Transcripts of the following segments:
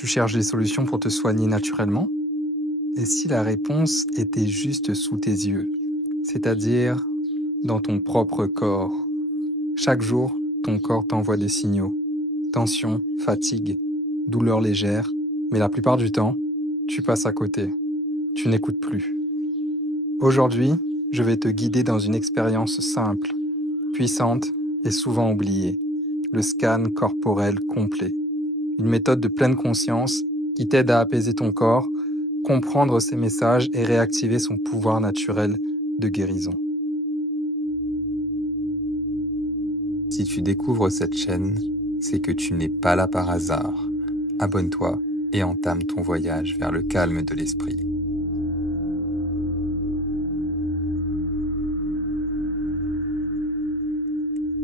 Tu cherches des solutions pour te soigner naturellement? Et si la réponse était juste sous tes yeux, c'est-à-dire dans ton propre corps? Chaque jour, ton corps t'envoie des signaux. Tension, fatigue, douleur légère, mais la plupart du temps, tu passes à côté. Tu n'écoutes plus. Aujourd'hui, je vais te guider dans une expérience simple, puissante et souvent oubliée. Le scan corporel complet. Une méthode de pleine conscience qui t'aide à apaiser ton corps, comprendre ses messages et réactiver son pouvoir naturel de guérison. Si tu découvres cette chaîne, c'est que tu n'es pas là par hasard. Abonne-toi et entame ton voyage vers le calme de l'esprit.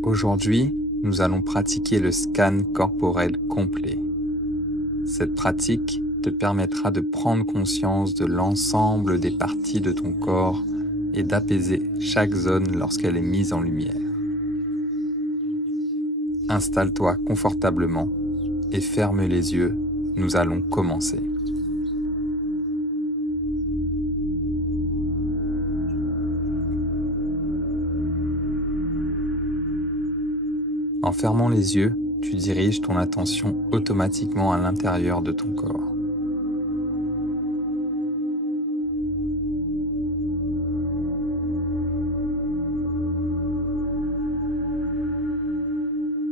Aujourd'hui, nous allons pratiquer le scan corporel complet. Cette pratique te permettra de prendre conscience de l'ensemble des parties de ton corps et d'apaiser chaque zone lorsqu'elle est mise en lumière. Installe-toi confortablement et ferme les yeux, nous allons commencer. En fermant les yeux, tu diriges ton attention automatiquement à l'intérieur de ton corps.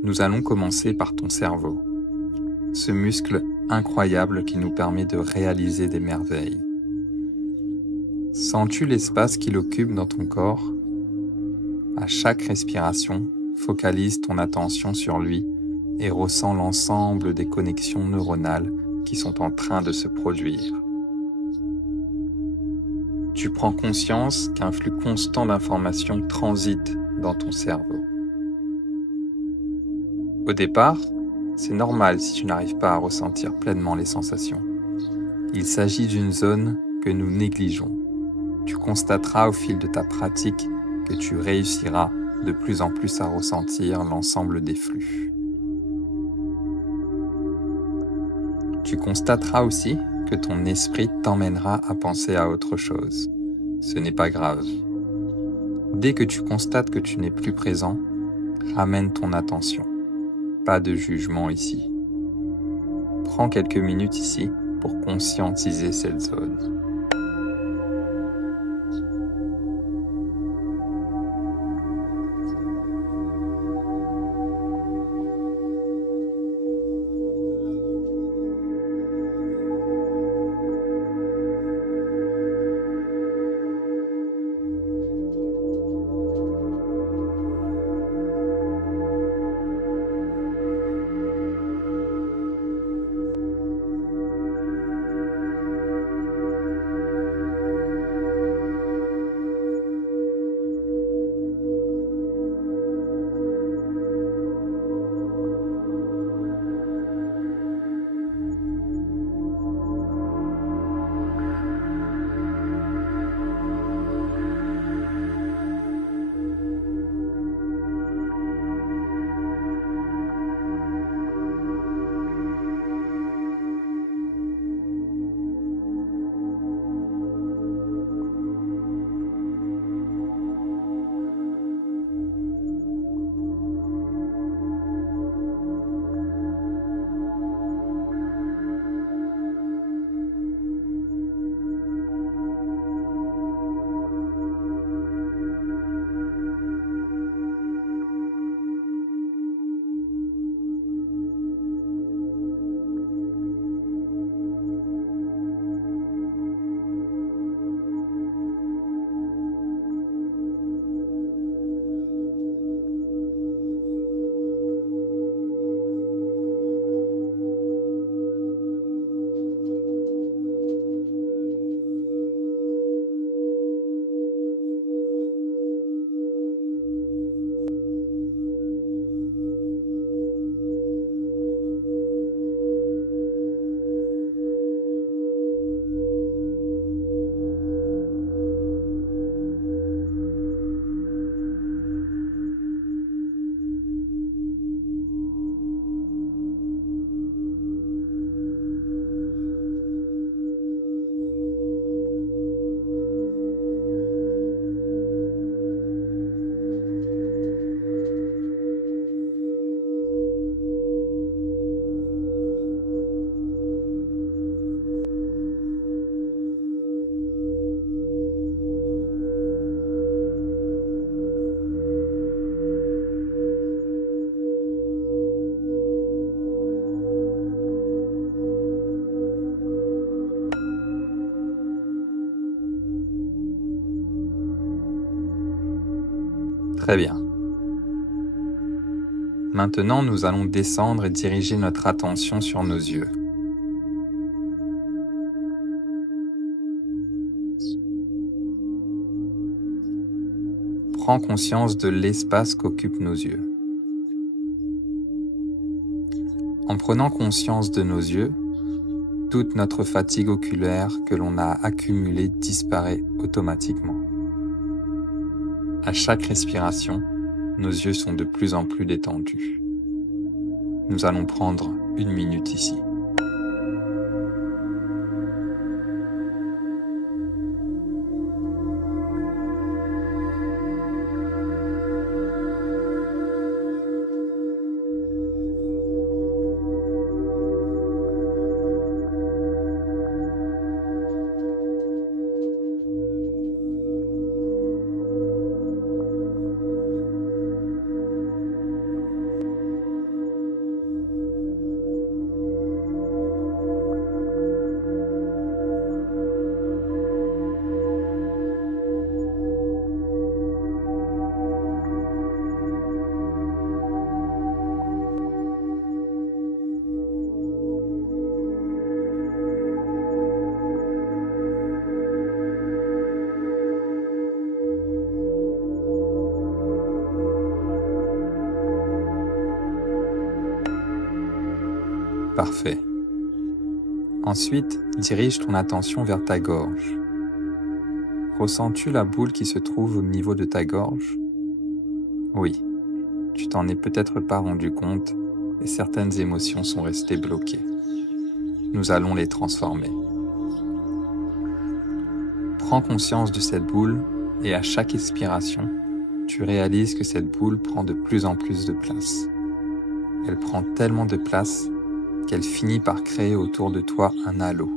Nous allons commencer par ton cerveau, ce muscle incroyable qui nous permet de réaliser des merveilles. Sens-tu l'espace qu'il occupe dans ton corps? À chaque respiration, focalise ton attention sur lui et ressens l'ensemble des connexions neuronales qui sont en train de se produire. Tu prends conscience qu'un flux constant d'informations transite dans ton cerveau. Au départ, c'est normal si tu n'arrives pas à ressentir pleinement les sensations. Il s'agit d'une zone que nous négligeons. Tu constateras au fil de ta pratique que tu réussiras de plus en plus à ressentir l'ensemble des flux. Tu constateras aussi que ton esprit t'emmènera à penser à autre chose. Ce n'est pas grave. Dès que tu constates que tu n'es plus présent, ramène ton attention. Pas de jugement ici. Prends quelques minutes ici pour conscientiser cette zone. Très bien. Maintenant, nous allons descendre et diriger notre attention sur nos yeux. Prends conscience de l'espace qu'occupent nos yeux. En prenant conscience de nos yeux, toute notre fatigue oculaire que l'on a accumulée disparaît automatiquement. À chaque respiration, nos yeux sont de plus en plus détendus. Nous allons prendre 1 minute ici. Parfait. Ensuite, dirige ton attention vers ta gorge. Ressens-tu la boule qui se trouve au niveau de ta gorge? Oui, tu t'en es peut-être pas rendu compte et certaines émotions sont restées bloquées. Nous allons les transformer. Prends conscience de cette boule et à chaque expiration, tu réalises que cette boule prend de plus en plus de place. Elle prend tellement de place qu'elle finit par créer autour de toi un halo.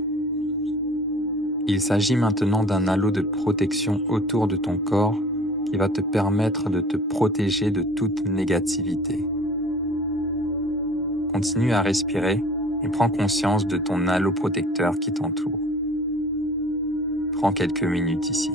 Il s'agit maintenant d'un halo de protection autour de ton corps qui va te permettre de te protéger de toute négativité. Continue à respirer et prends conscience de ton halo protecteur qui t'entoure. Prends quelques minutes ici.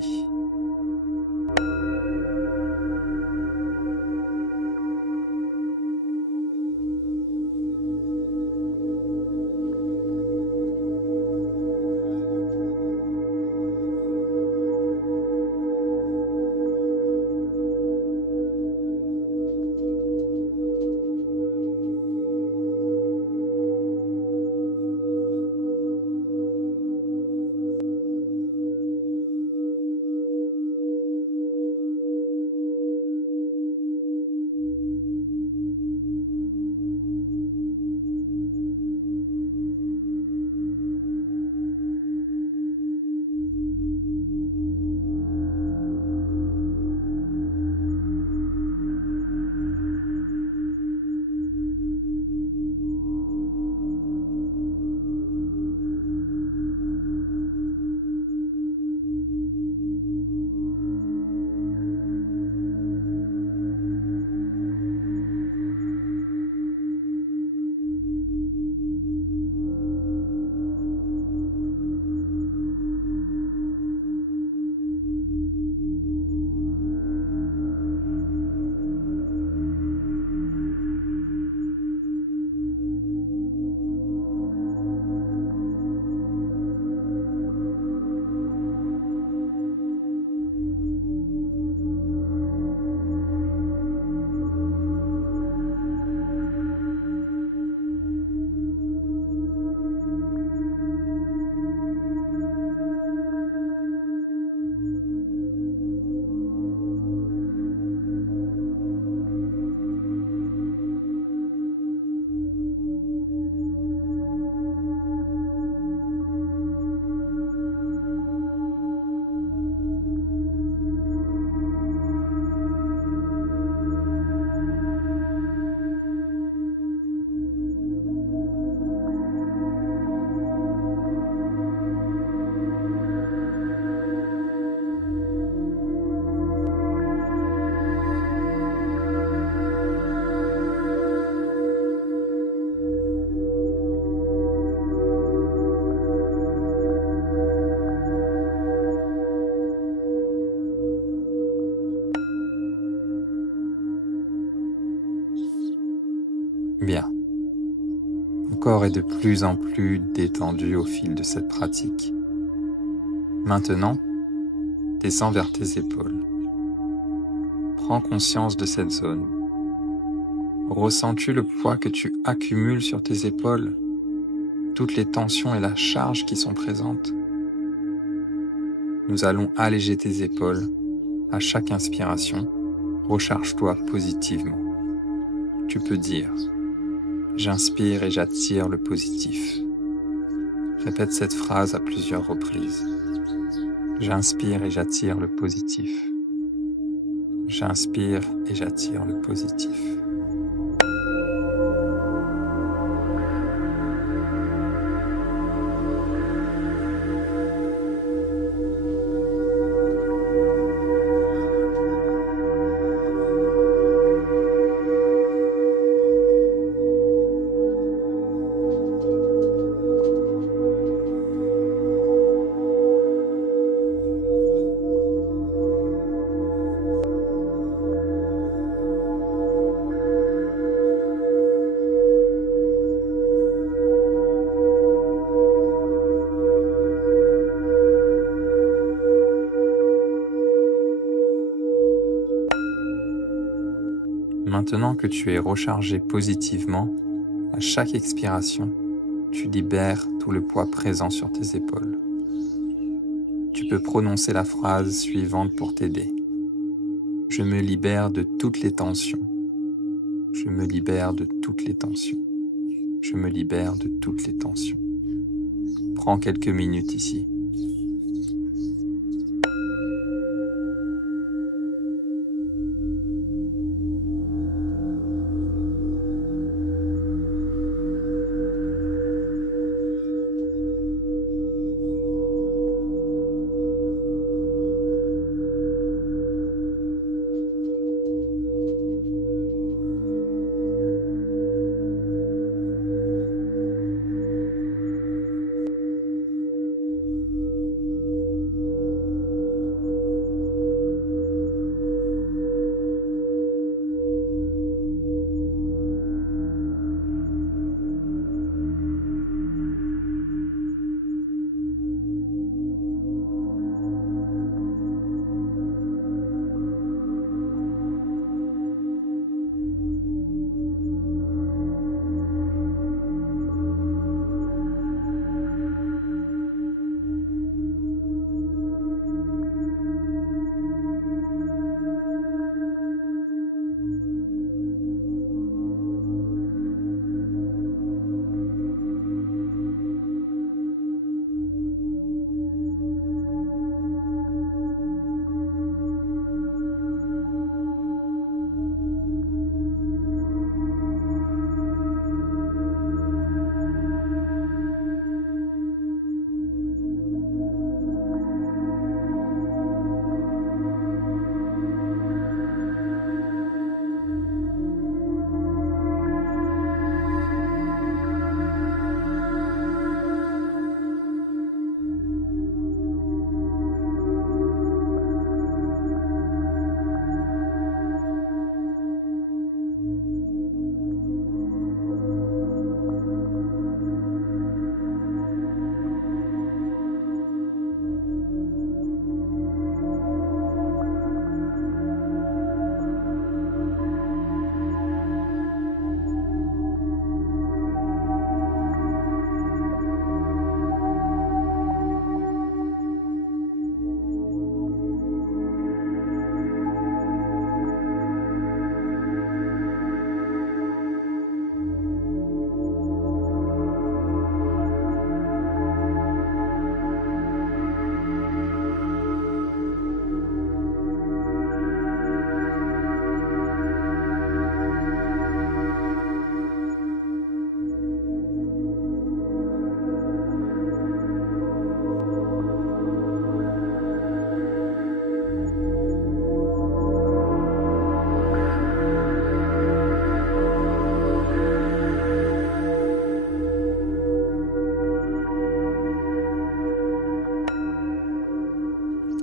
corps est de plus en plus détendu au fil de cette pratique. Maintenant, descends vers tes épaules. Prends conscience de cette zone. Ressens-tu le poids que tu accumules sur tes épaules, toutes les tensions et la charge qui sont présentes? Nous allons alléger tes épaules à chaque inspiration. Recharge-toi positivement. Tu peux dire « J'inspire et j'attire le positif ». Répète cette phrase à plusieurs reprises. J'inspire et j'attire le positif. J'inspire et j'attire le positif. Maintenant que tu es rechargé positivement, à chaque expiration, tu libères tout le poids présent sur tes épaules. Tu peux prononcer la phrase suivante pour t'aider. Je me libère de toutes les tensions. Je me libère de toutes les tensions. Je me libère de toutes les tensions. Prends quelques minutes ici.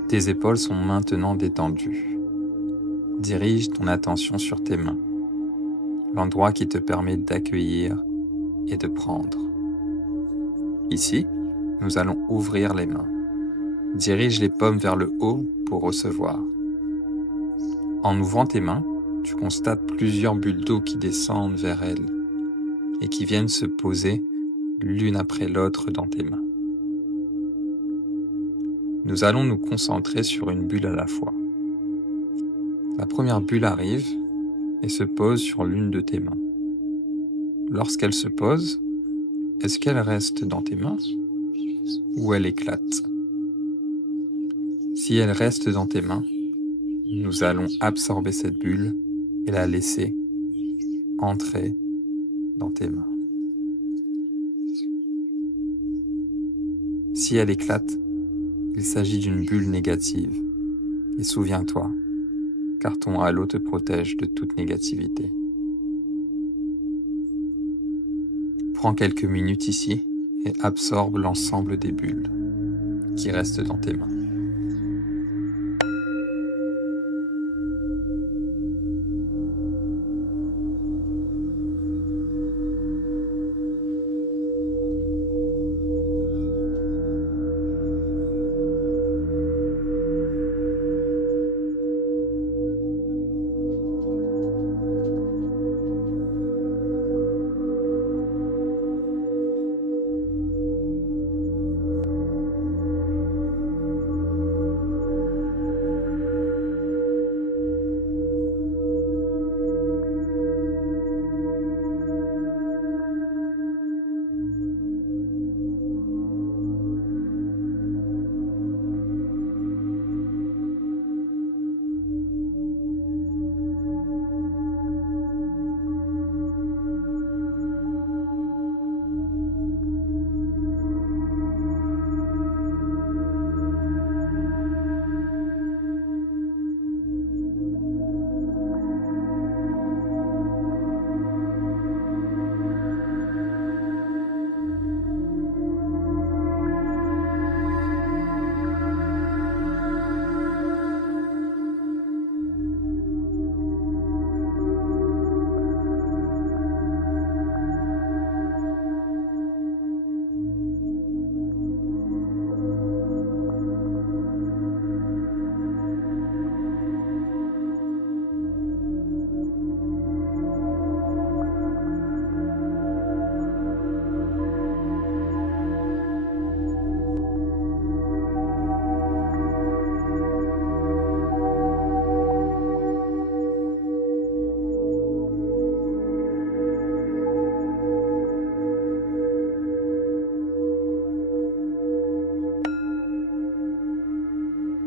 Tes épaules sont maintenant détendues. Dirige ton attention sur tes mains, l'endroit qui te permet d'accueillir et de prendre. Ici, nous allons ouvrir les mains. Dirige les paumes vers le haut pour recevoir. En ouvrant tes mains, tu constates plusieurs bulles d'eau qui descendent vers elles et qui viennent se poser l'une après l'autre dans tes mains. Nous allons nous concentrer sur une bulle à la fois. La première bulle arrive et se pose sur l'une de tes mains. Lorsqu'elle se pose, est-ce qu'elle reste dans tes mains ou elle éclate? Si elle reste dans tes mains, nous allons absorber cette bulle et la laisser entrer dans tes mains. Si elle éclate, il s'agit d'une bulle négative. Et souviens-toi, car ton halo te protège de toute négativité. Prends quelques minutes ici et absorbe l'ensemble des bulles qui restent dans tes mains.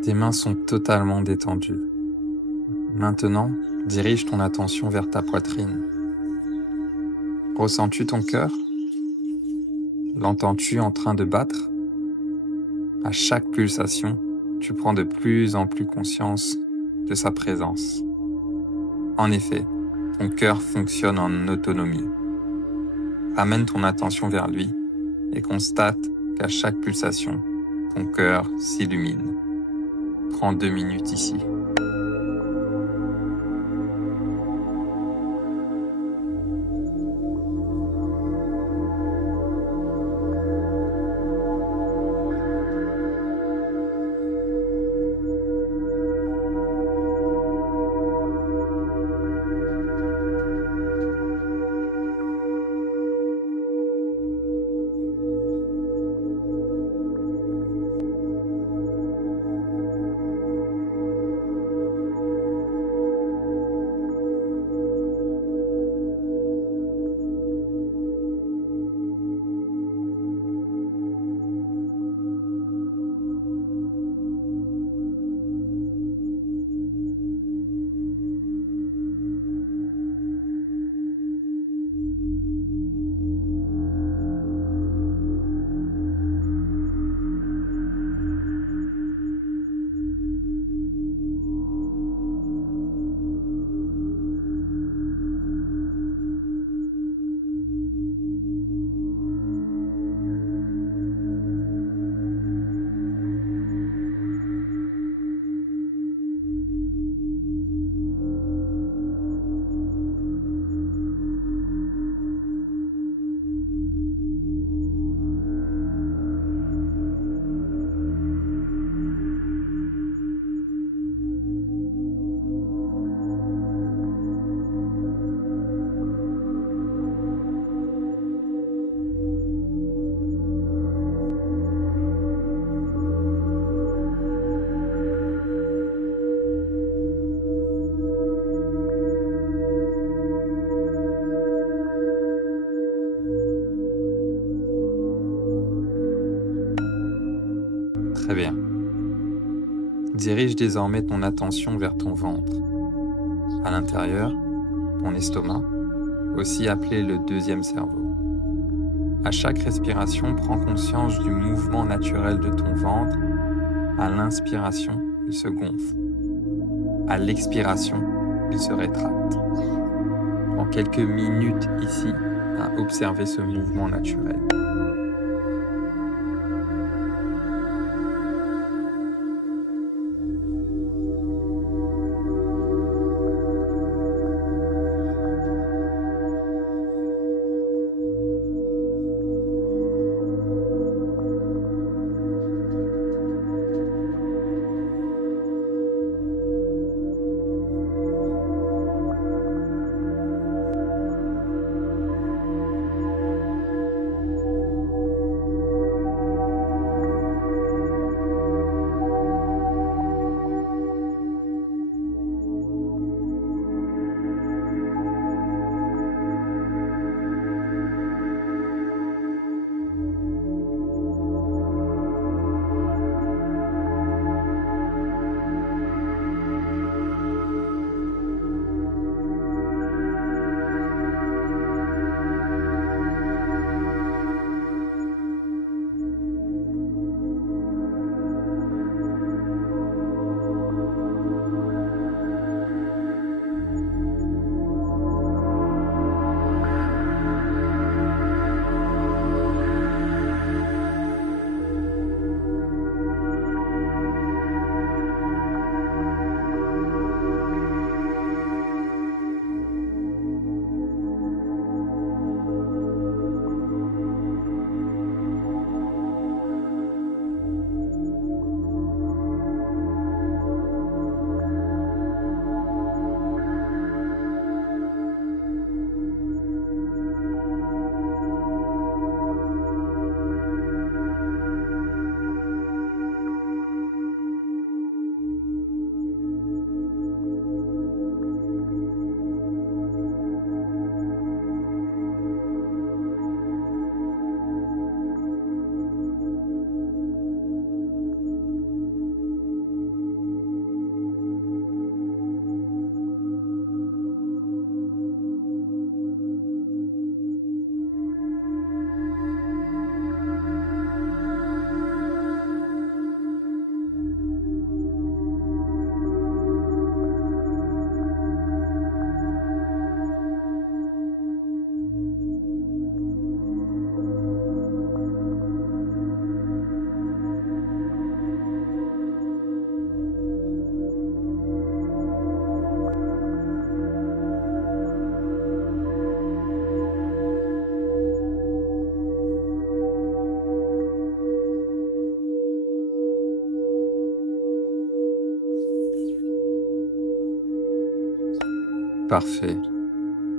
Tes mains sont totalement détendues. Maintenant, dirige ton attention vers ta poitrine. Ressens-tu ton cœur? L'entends-tu en train de battre? À chaque pulsation, tu prends de plus en plus conscience de sa présence. En effet, ton cœur fonctionne en autonomie. Ramène ton attention vers lui et constate qu'à chaque pulsation, ton cœur s'illumine. Prends 2 minutes ici. Très bien. Dirige désormais ton attention vers ton ventre. À l'intérieur, ton estomac, aussi appelé le deuxième cerveau. À chaque respiration, prends conscience du mouvement naturel de ton ventre. À l'inspiration, il se gonfle. À l'expiration, il se rétracte. Prends quelques minutes ici à observer ce mouvement naturel. Parfait.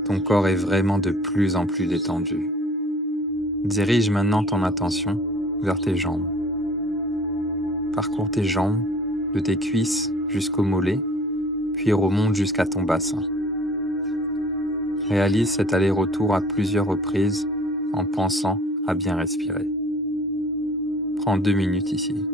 Ton corps est vraiment de plus en plus détendu. Dirige maintenant ton attention vers tes jambes. Parcours tes jambes, de tes cuisses jusqu'aux mollets, puis remonte jusqu'à ton bassin. Réalise cet aller-retour à plusieurs reprises en pensant à bien respirer. Prends 2 minutes ici.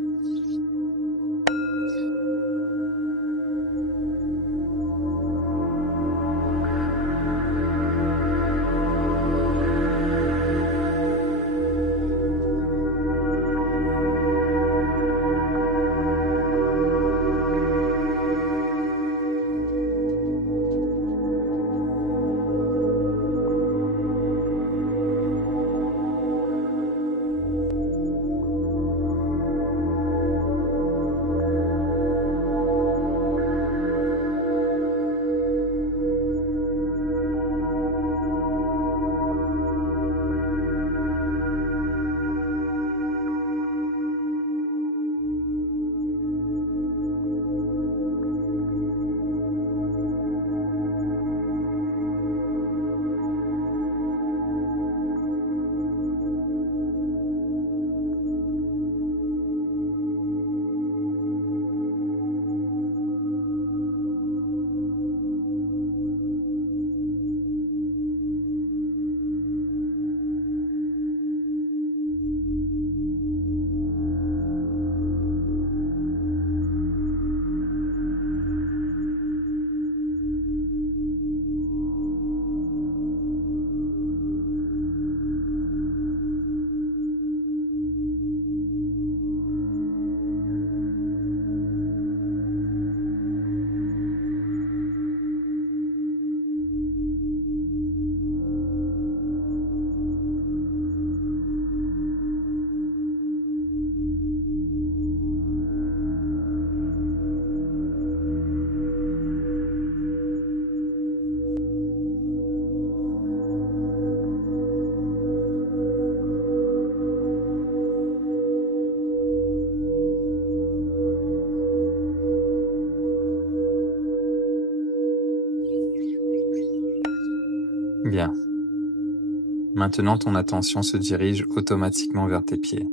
Maintenant, ton attention se dirige automatiquement vers tes pieds.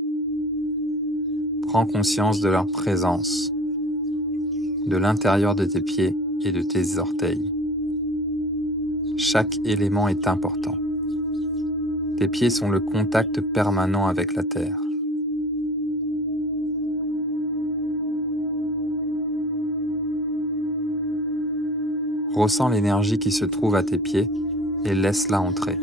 Prends conscience de leur présence, de l'intérieur de tes pieds et de tes orteils. Chaque élément est important. Tes pieds sont le contact permanent avec la terre. Ressens l'énergie qui se trouve à tes pieds et laisse-la entrer.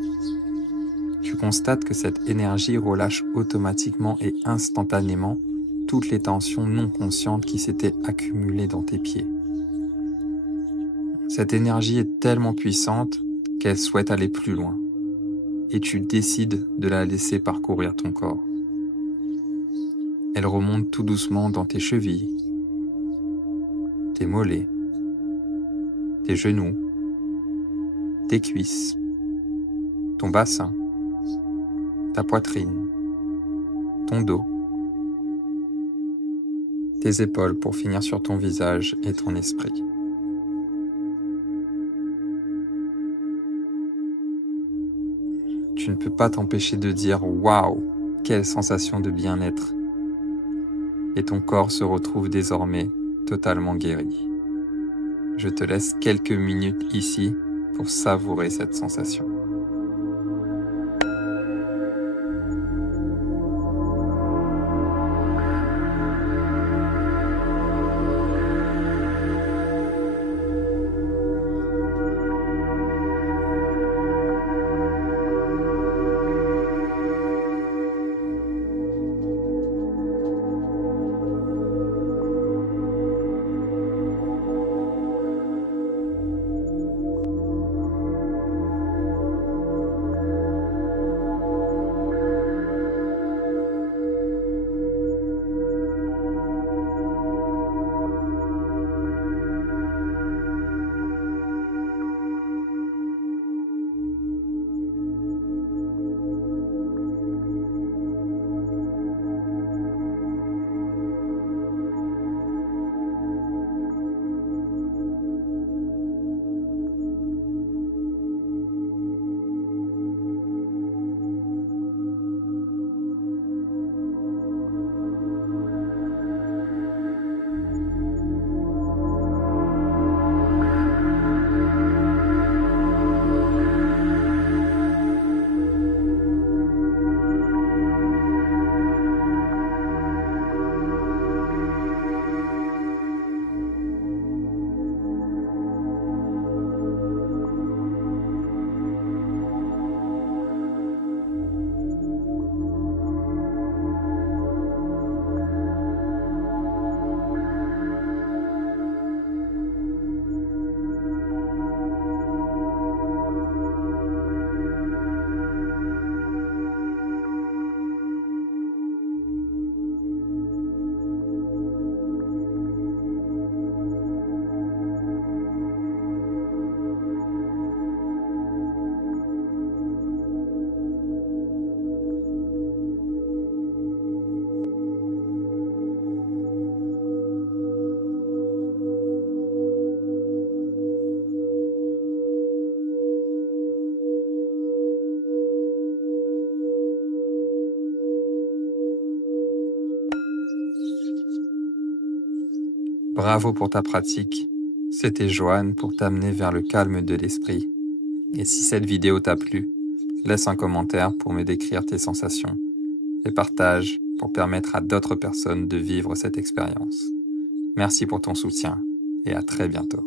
Tu constates que cette énergie relâche automatiquement et instantanément toutes les tensions non conscientes qui s'étaient accumulées dans tes pieds. Cette énergie est tellement puissante qu'elle souhaite aller plus loin, et tu décides de la laisser parcourir ton corps. Elle remonte tout doucement dans tes chevilles, tes mollets, tes genoux, tes cuisses, ton bassin, ta poitrine, ton dos, tes épaules pour finir sur ton visage et ton esprit. Tu ne peux pas t'empêcher de dire « Waouh, quelle sensation de bien-être !» Et ton corps se retrouve désormais totalement guéri. Je te laisse quelques minutes ici pour savourer cette sensation. Bravo pour ta pratique. C'était Johan pour t'amener vers le calme de l'esprit. Et si cette vidéo t'a plu, laisse un commentaire pour me décrire tes sensations et partage pour permettre à d'autres personnes de vivre cette expérience. Merci pour ton soutien et à très bientôt.